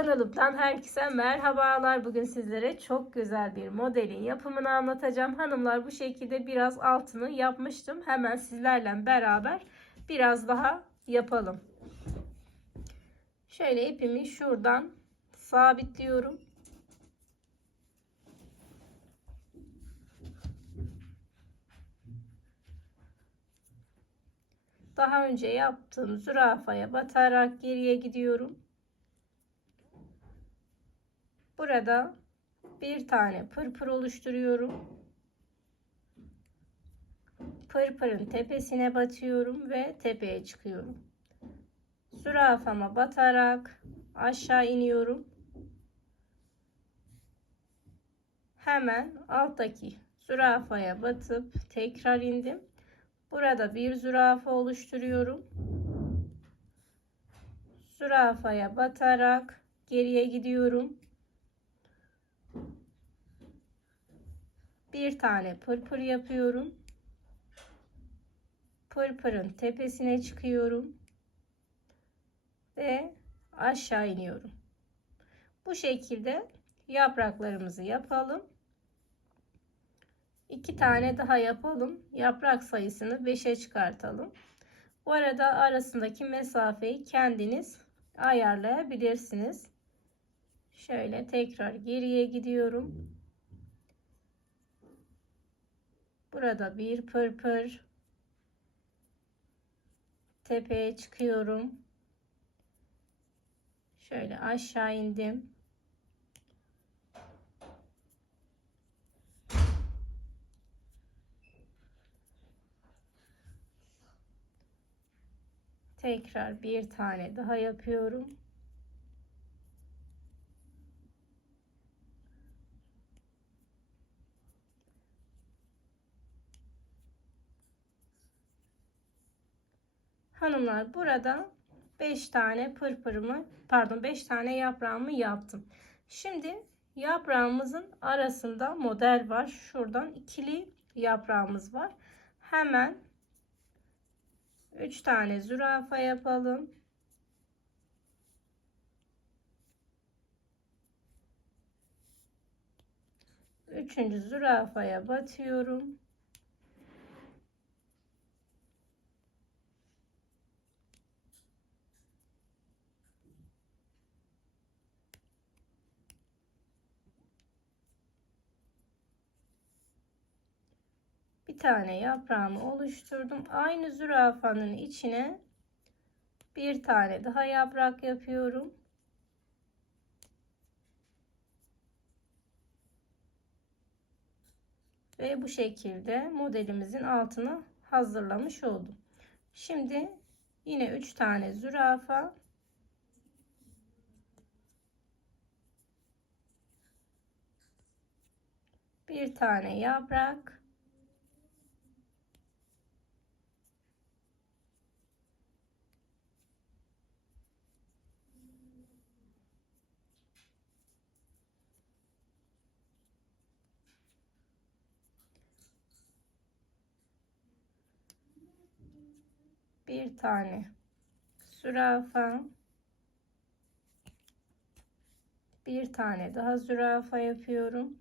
Kanalımdan herkese merhabalar. Bugün sizlere çok güzel bir modelin yapımını anlatacağım. Hanımlar bu şekilde biraz altını yapmıştım. Hemen sizlerle beraber biraz daha yapalım. Şöyle ipimi şuradan sabitliyorum. Daha önce yaptığım zürafaya batarak geriye gidiyorum. Burada bir tane pırpır oluşturuyorum. Pırpırın tepesine batıyorum ve tepeye çıkıyorum. Zürafama batarak aşağı iniyorum. Hemen alttaki zürafaya batıp tekrar indim. Burada bir zürafa oluşturuyorum. Zürafaya batarak geriye gidiyorum. Bir tane pırpır yapıyorum. Pırpırın tepesine çıkıyorum. Ve aşağı iniyorum. Bu şekilde yapraklarımızı yapalım. İki tane daha yapalım. Yaprak sayısını 5'e çıkartalım. Bu arada arasındaki mesafeyi kendiniz ayarlayabilirsiniz. Şöyle tekrar geriye gidiyorum. Burada bir pırpır tepeye çıkıyorum. Şöyle aşağı indim. Tekrar bir tane daha yapıyorum. Hanımlar burada 5 tane pırpırımı pardon 5 tane yaprağımı yaptım. Şimdi yaprağımızın arasında model var. Şuradan ikili yaprağımız var. Hemen 3 tane zürafa yapalım. Üçüncü zürafaya batıyorum. Bir tane yaprağımı oluşturdum. Aynı zürafanın içine bir tane daha yaprak yapıyorum. Ve bu şekilde modelimizin altını hazırlamış oldum. Şimdi yine 3 tane zürafa bir tane yaprak bir tane. Zürafa bir tane daha zürafa yapıyorum.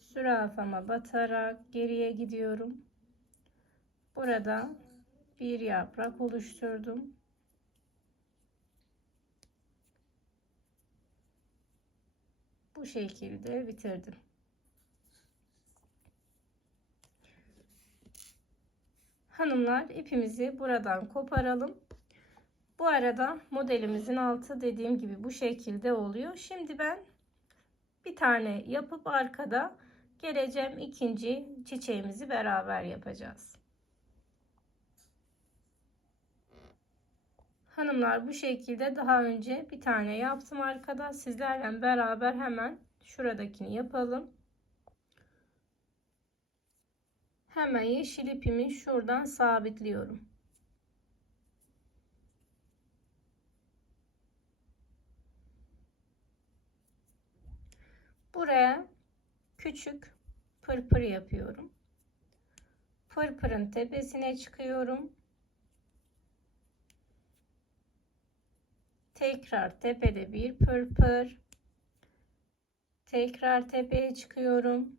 Zürafama batarak geriye gidiyorum. Burada bir yaprak oluşturdum. Bu şekilde bitirdim Hanımlar ipimizi buradan koparalım. Bu arada modelimizin altı dediğim gibi bu şekilde oluyor. Şimdi ben bir tane yapıp arkada geleceğim ikinci çiçeğimizi beraber yapacağız. Hanımlar bu şekilde daha önce bir tane yaptım arkada. Sizlerle beraber hemen şuradakini yapalım. Hemen yeşil ipimi şuradan sabitliyorum. Buraya küçük pırpır yapıyorum. Pırpırın tepesine çıkıyorum. Tekrar tepede bir pırpır. Tekrar tepeye çıkıyorum.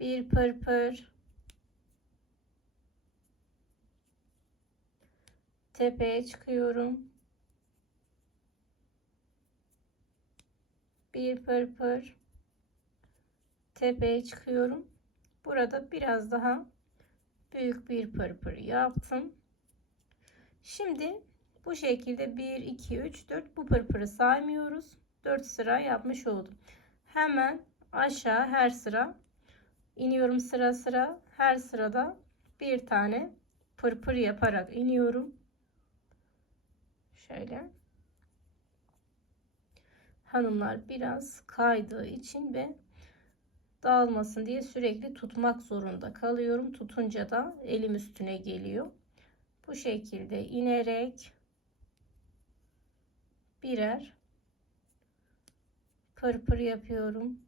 Bir pırpır. Tepeye çıkıyorum. Bir pırpır. Tepeye çıkıyorum. Burada biraz daha büyük bir pırpır yaptım. Şimdi bu şekilde 1, 2, 3, 4 bu pırpırı saymıyoruz. 4 sıra yapmış oldum. Hemen aşağı her sıra iniyorum sıra sıra. Her sırada bir tane pırpır yaparak iniyorum. Şöyle. Hanımlar biraz kaydığı için ve dağılmasın diye sürekli tutmak zorunda kalıyorum. Tutunca da elim üstüne geliyor. Bu şekilde inerek birer pırpır yapıyorum.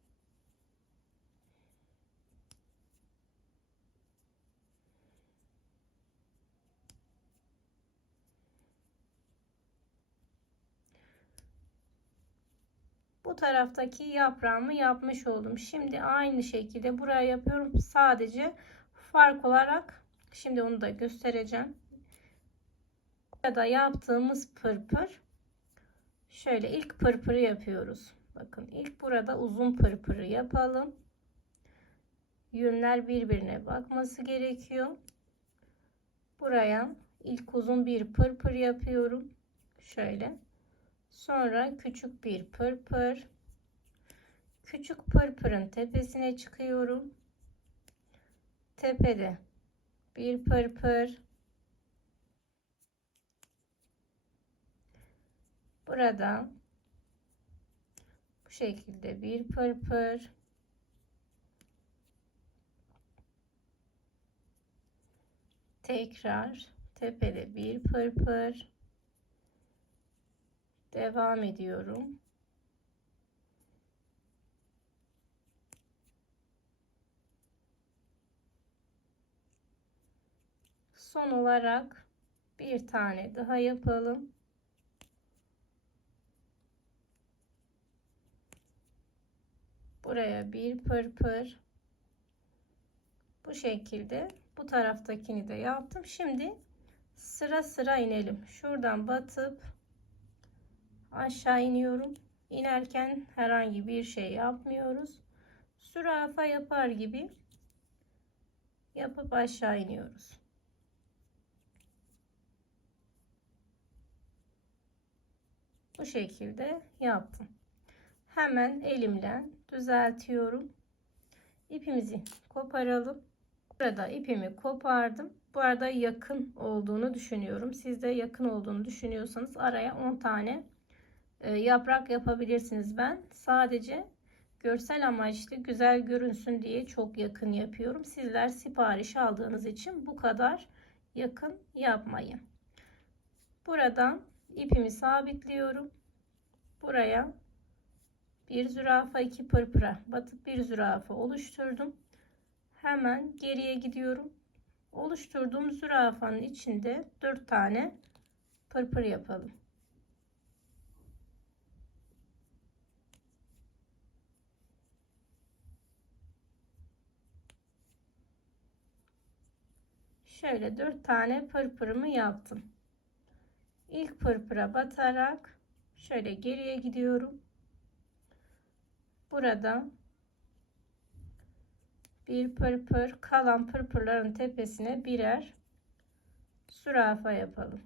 Bu taraftaki yaprağımı yapmış oldum. Şimdi aynı şekilde buraya yapıyorum. Sadece fark olarak şimdi onu da göstereceğim. Burada yaptığımız pırpır şöyle ilk pırpırı yapıyoruz. Bakın ilk burada uzun pırpırı yapalım. Yünler birbirine bakması gerekiyor. Buraya ilk uzun bir pırpır yapıyorum. Şöyle. Sonra küçük bir pırpır. Küçük pırpırın tepesine çıkıyorum. Tepede bir pırpır. Burada bu şekilde bir pırpır. Tekrar tepede bir pırpır. Devam ediyorum. Son olarak bir tane daha yapalım. Buraya bir pırpır. Bu şekilde bu taraftakini de yaptım. Şimdi sıra sıra inelim. Şuradan batıp aşağı iniyorum. İnerken herhangi bir şey yapmıyoruz. Sürafa yapar gibi yapıp aşağı iniyoruz. Bu şekilde yaptım. Hemen elimle düzeltiyorum. İpimizi koparalım. Burada ipimi kopardım. Bu arada yakın olduğunu düşünüyorum. Siz de yakın olduğunu düşünüyorsanız araya 10 tane yaprak yapabilirsiniz. Ben sadece görsel amaçlı güzel görünsün diye çok yakın yapıyorum. Sizler sipariş aldığınız için bu kadar yakın yapmayın. Buradan ipimi sabitliyorum. Buraya bir zürafa iki pırpıra batıp bir zürafa oluşturdum. Hemen geriye gidiyorum. Oluşturduğum zürafanın içinde dört tane pırpır yapalım. Şöyle dört tane pırpırımı yaptım. İlk pırpıra batarak şöyle geriye gidiyorum. Burada bir pırpır kalan pırpırların tepesine birer zürafa yapalım.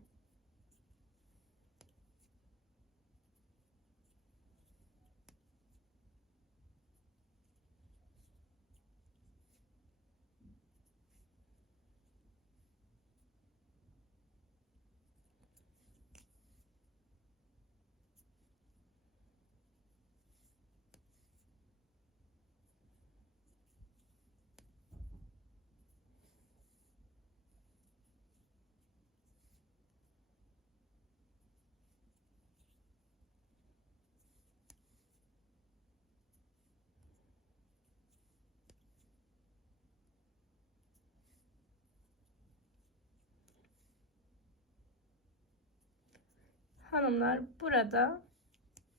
Hanımlar burada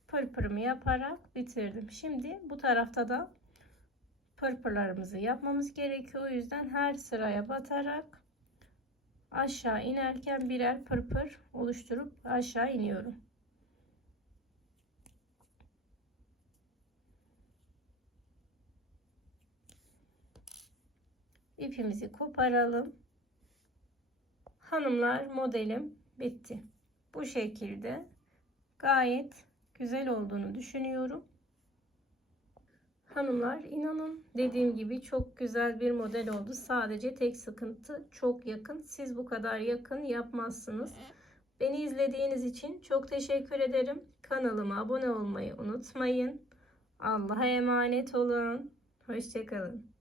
pırpırımı yaparak bitirdim. Şimdi bu tarafta da pırpırlarımızı yapmamız gerekiyor. O yüzden her sıraya batarak aşağı inerken birer pırpır oluşturup aşağı iniyorum. İpimizi koparalım. Hanımlar modelim bitti. Bu şekilde gayet güzel olduğunu düşünüyorum. Hanımlar inanın dediğim gibi çok güzel bir model oldu. Sadece tek sıkıntı çok yakın. Siz bu kadar yakın yapmazsınız. Beni izlediğiniz için çok teşekkür ederim. Kanalıma abone olmayı unutmayın. Allah'a emanet olun. Hoşçakalın.